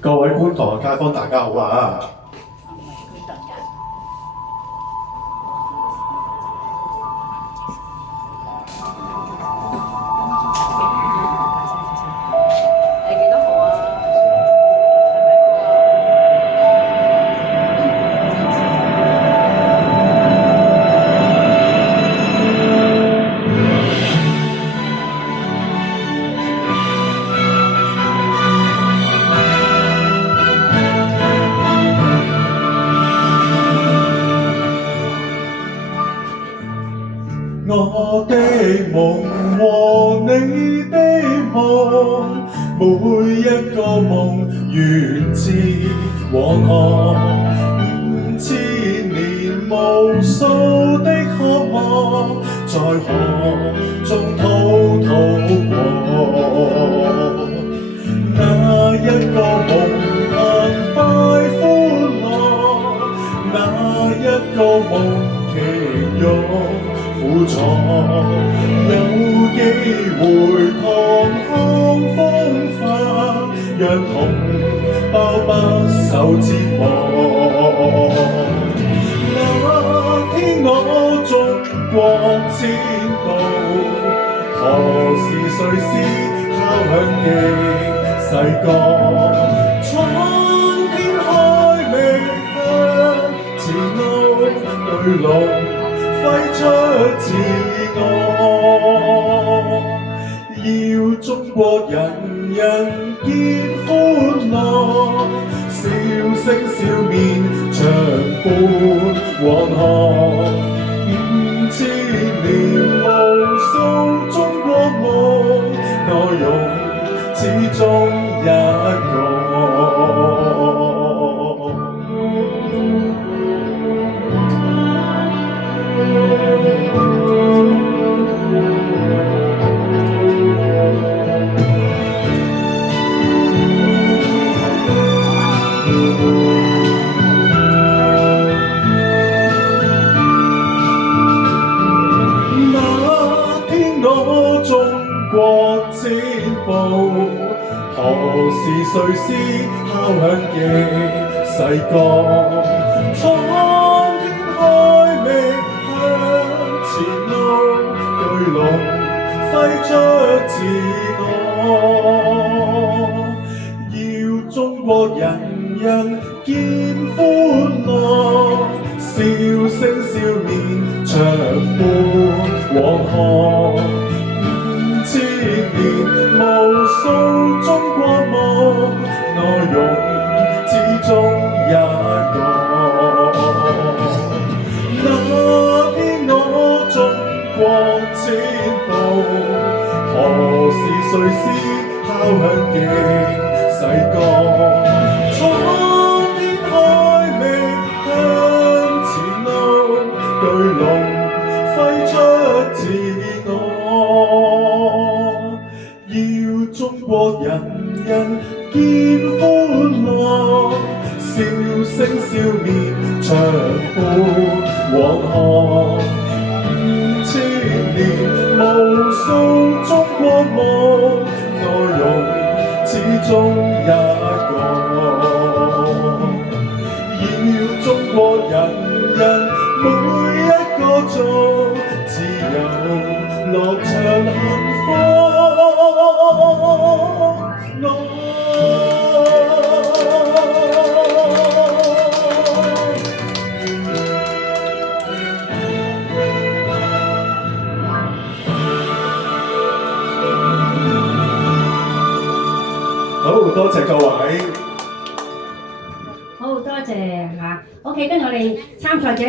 各位觀塘嘅街坊，大家好啊！我的夢和你的夢，每一個夢源自往昔5000年無數的渴望，在河中滔滔過。那一個夢澎湃歡樂，那一個夢奇慾苦楚，有機會同看風化，讓同胞不受折磨。那天我中國前步，何時誰是敲響的細歌？蒼天開明向前路，對龍揮出自我，要中國人人見歡樂，笑聲笑面長伴黃河。5000年無數中國夢，內容始終一個。國前步，何時誰是敲響的細歌？蒼天開明向前路，巨龍揮出自我，要中國人人見歡樂，笑聲笑面長伴黃河。5000年無數中國夢，內容始終一個。那天我中國前步，何時誰是敲響的細歌？蒼天開明向前路，巨龍揮出自我，要中國人人見歡樂，笑聲笑面長伴黃河。5000年無數中國夢，內容始終一個，要中國人人每一個做自由樂暢幸福。好多謝各位。好多謝嚇。OK，跟住我哋參賽者。